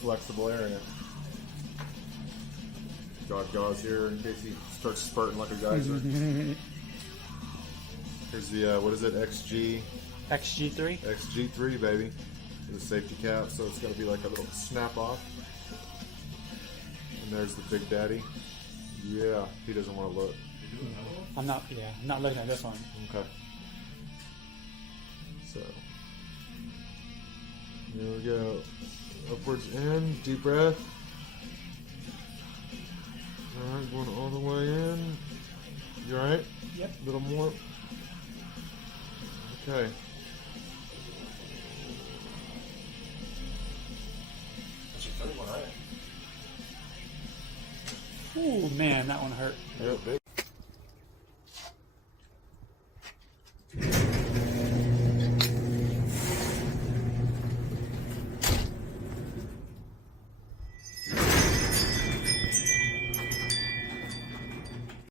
flexible area. Got gauze here in case he starts spurting like a geyser. Here's the, what is it, XG3? XG3, baby. The safety cap, so it's got to be like a little snap off. And there's the Big Daddy. Yeah, he doesn't want to look. I'm not looking at this one. Okay. So, here we go. Upwards in, deep breath. Alright, going all the way in. You alright? Yep. A little more. Okay. That's your third one, right? Ooh, man, that one hurt. Yep.